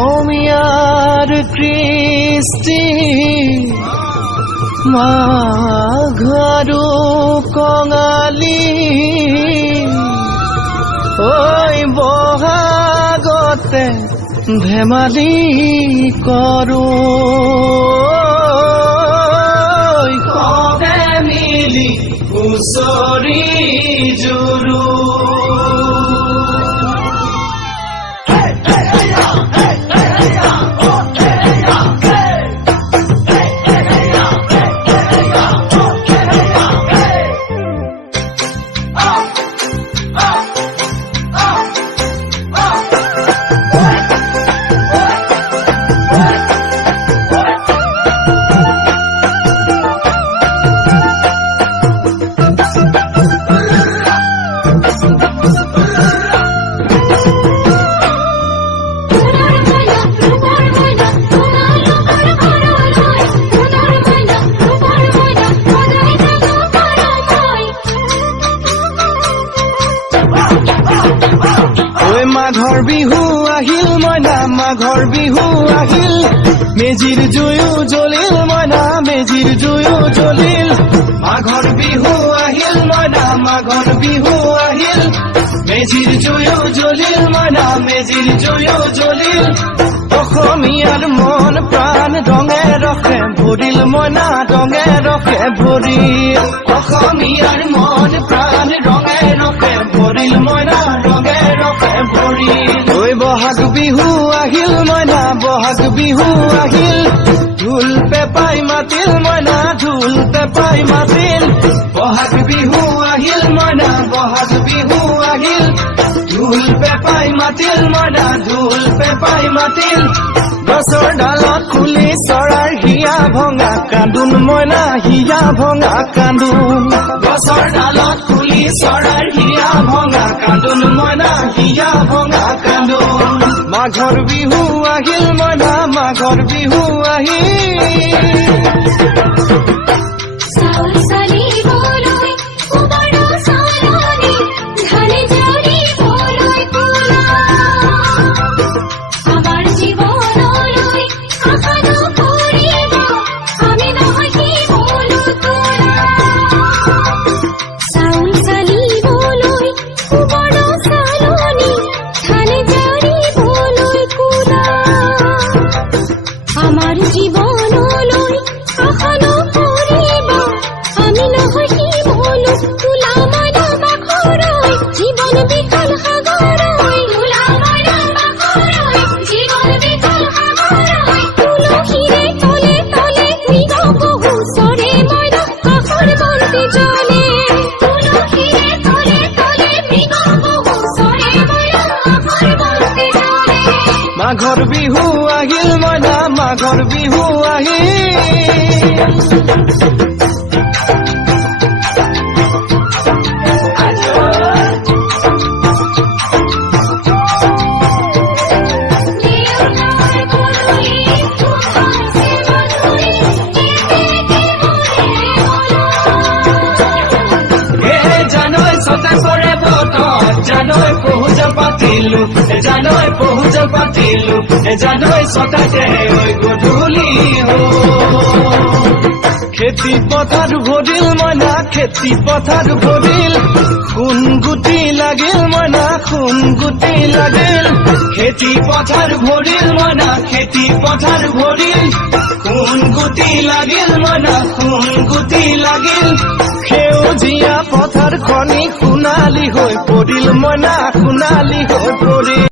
অসমীয়াৰ কৃষ্টি মাঘৰো কঙালী ঐ বহাগতে ধেমালি কৰোঁ সবে মিলি হুঁচৰি জুৰো মাঘৰ বিহু আহিল মইনা মাঘৰ বিহু আহিল মেজিৰ জুয়ো জ্বলিল মইনা মেজিৰ জুয়ো জ্বলিল মাঘৰ বিহু আহিল মইনা মাঘৰ বিহু আহিল মেজিৰ জুয়ো জ্বলিল মইনা মেজিৰ জুয়ো জ্বলিল অসমীয়াৰ মন প্ৰাণ ৰঙে ৰখে ভৰিল মইনা ৰঙে ৰখে ভৰিল অসমীয়াৰ মন প্ৰাণ ৰঙে ৰখে ভৰিল মইনা ৰঙে ৰখে ভৰিল ঐ বহাগ বিহু আহিল মইনা বহাগ বিহু আহিল ঢোল পেপাই মাতিল মইনা ঢোল পেপাই মাতিল বহাগ বিহু আহিল মইনা বহাগ বিহু আহিল ঢোল পেপাই মাতিল মইনা ঢোল পেপাই মাতিল গছৰ ডালত খুলি চৰাৰ হিয়া ভঙা কান্দোন মইনা হিয়া ভঙা কান্দোন গছৰ ডালত খুলি চৰাৰ হিয়া ভঙা কান্দোন মইনা হিয়া ভঙা কান্দোন মাঘৰ বিহু আহিল মইনা মাঘৰ বিহু আহিল মাঘৰ বিহু আহিল মইনা মাঘৰ বিহু আহিল জানৈ পহুজ পাতিলো জানৈ সতাতে ওই গধূলি খেতি পথাৰ ভৰিল মইনা খেতি পথাৰ ভৰিল খুন গুটি লাগিল মইনা খুন গুটি লাগিল খেতি পথাৰ ভৰিল মইনা খেতি পথাৰ ভৰিল খুন গুটি লাগিল মইনা খুন গুটি লাগিল সেউজীয়া পথাৰ খনি সোণালী হৈ পৰিল মইনা সোণালী হৈ পৰিল